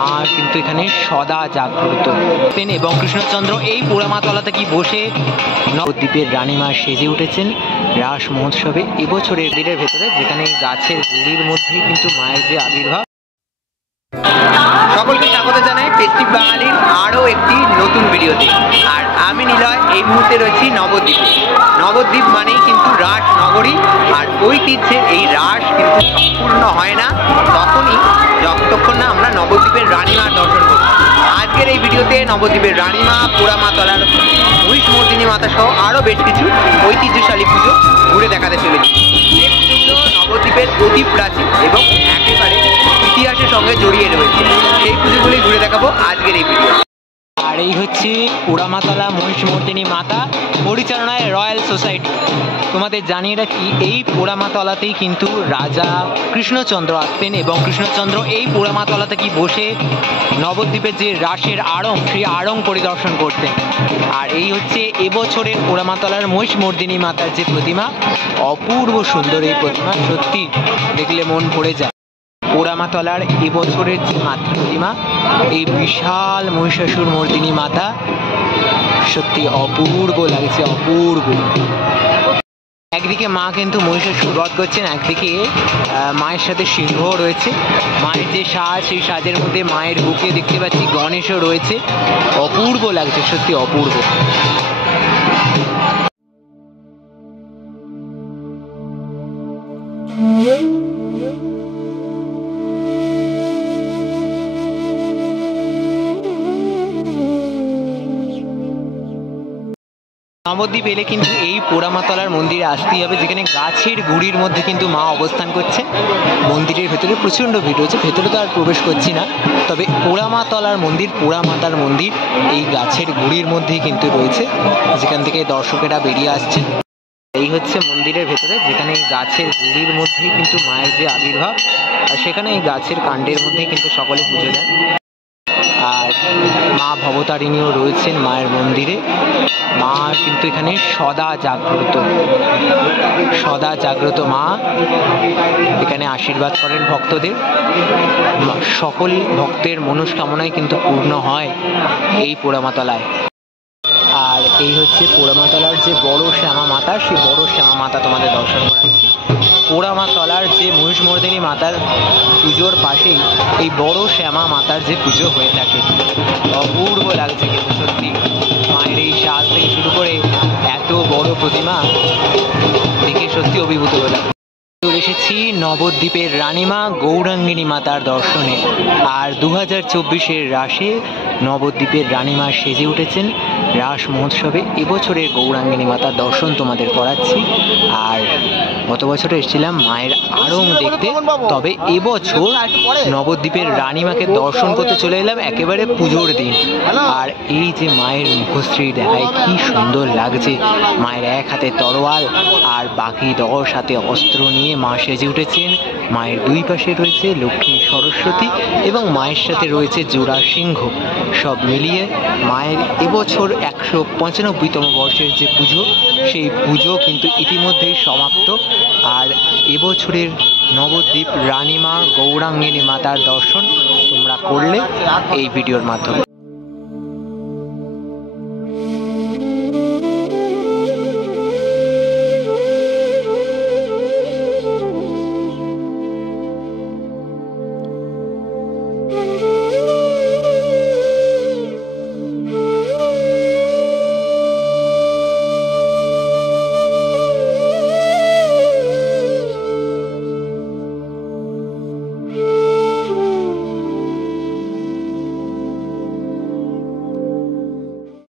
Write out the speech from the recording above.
মা কিন্তু এখানে সদা জাগ্রত এবং কৃষ্ণচন্দ্র এই পোড়ামাতলা কি বসে নবদ্বীপের রানীমা সেজে উঠেছেন রাস মহোৎসবে এবছরের দিনের ভেতরে, যেখানে গাছের গুড়ির মধ্যে কিন্তু মায়ের যে আবির্ভাব। সকলকে স্বাগত জানাই ফেস্টিভ বাঙালির আরও একটি নতুন ভিডিওতে। আর আমি নিলয় এই মুহূর্তে রয়েছি নবদ্বীপে। নবদ্বীপ মানেই কিন্তু রাস নগরী, আর ঐতিহ্যের এই রাস কিন্তু সম্পূর্ণ হয় না তখনই যতক্ষণ না আমরা নবদ্বীপের রানীমার দর্শন করি। আজকের এই ভিডিওতে নবদ্বীপের রানীমা, পোড়ামাতলার মহিষমর্দিনী মাতা সহ আরও বেশ কিছু ঐতিহ্যশালী পুজো ঘুরে দেখাতে চলেছি। এই পুজোগুলো নবদ্বীপের অতি প্রাচীন এবং একেবারে ইতিহাসের সঙ্গে জড়িয়ে রয়েছে। সেই পুজোগুলি ঘুরে দেখাবো আজকের এই ভিডিও। আর এই হচ্ছে পোড়ামাতলা মহিষমর্দিনী মাতা পরিচালনায় রয়্যাল সোসাইটি। তোমাদের জানিয়ে রাখি, এই পোড়ামাতলাতেই কিন্তু রাজা কৃষ্ণচন্দ্র আসতেন এবং কৃষ্ণচন্দ্র এই পোড়ামাতলাতে কি বসে নবদ্বীপের যে রাসের আড়ং, সেই আড়ং পরিদর্শন করতেন। আর এই হচ্ছে এবছরের পোড়ামাতলার মহিষমর্দিনী মাতার যে প্রতিমা, অপূর্ব সুন্দর এই প্রতিমা, সত্যি দেখলে মন ভরে যায়। পোড়ামাতলার এবছরের যে প্রতিমা, এই বিশাল মহিষাসুর মর্দিনী মাতা, সত্যি অপূর্ব লাগছে, অপূর্ব। একদিকে মা কিন্তু মহিষাসুর বধ করছেন, একদিকে মায়ের সাথে সিংহ রয়েছে। মায়ের যে সাজ, সেই সাজের মধ্যে মায়ের বুকে দেখতে পাচ্ছি গণেশও রয়েছে। অপূর্ব লাগছে, সত্যি অপূর্ব। নবদ্বীপ এলে কিন্তু এই পোড়ামাতলার মন্দিরে আসতেই হবে, যেখানে গাছের গুড়ির মধ্যে কিন্তু মা অবস্থান করছে। মন্দিরের ভেতরে প্রচণ্ড ভিড় হচ্ছে, ভেতরে তো আর প্রবেশ করছি না, তবে পোড়ামাতলার মন্দির, পোড়ামাতার মন্দির এই গাছের গুড়ির মধ্যেই কিন্তু রয়েছে, যেখান থেকে দর্শকেরা বেরিয়ে আসছে। এই হচ্ছে মন্দিরের ভেতরে, যেখানে গাছের গুড়ির মধ্যেই কিন্তু মায়ের যে আবির্ভাব, আর সেখানে এই গাছের কাণ্ডের মধ্যেই কিন্তু সকলে পুজো দেন। আর মা ভবতারিণীও রয়েছেন মায়ের মন্দিরে। মা কিন্তু এখানে সদা জাগ্রত, সদা জাগ্রত মা এখানে আশীর্বাদ করেন ভক্তদের। সকল ভক্তের মনস্কামনাই কিন্তু পূর্ণ হয় এই পোড়ামাতলায়। আর এই হচ্ছে পোড়ামাতলার যে বড় শ্যামা মাতা, সেই বড় শ্যামা মাতা তোমাদের দর্শন করাচ্ছি। পোড়ামাতলার যে মহিষমর্দিনী মাতার পুজোর পাশেই এই বড় শ্যামা মাতার যে পুজো হয়ে থাকে। অপূর্ব লাগছে কিন্তু সত্যি, মায়ের এই সাজ থেকে শুরু করে এত বড় প্রতিমা দেখে সত্যি অভিভূত হলাম। চলে এসেছি নবদ্বীপের রানীমা গৌরাঙ্গিনী মাতার দর্শনে। আর 2024-এর রাসে নবদ্বীপের রানীমা সেজে উঠেছেন রাস মহোৎসবে। এবছরের গৌরাঙ্গিনী মাতার দর্শন তোমাদের করাচ্ছি। আর গত বছরে এসেছিলাম মায়ের আড়ং দেখতে, তবে এবছর নবদ্বীপের রানীমাকে দর্শন করতে চলে এলাম একেবারে পুজোর দিন। আর এই যে মায়ের মুখশ্রী দেখায়, কি সুন্দর লাগছে। মায়ের এক হাতে তরোয়াল আর বাকি 10 হাতে অস্ত্র নিয়ে মা সেজে উঠেছেন। মায়ের দুই পাশে রয়েছে লক্ষ্মী, সরস্বতী এবং মায়ের সাথে রয়েছে জোড়া সিংহ। সব মিলিয়ে মায়ের এবছর 195তম বর্ষের যে পুজো, সেই পুজো কিন্তু ইতিমধ্যেই সমাপ্ত। আর এবছরের নবদ্বীপ রানীমা গৌরাঙ্গিনী মাতার দর্শন তোমরা করলে এই ভিডিওর মাধ্যমে।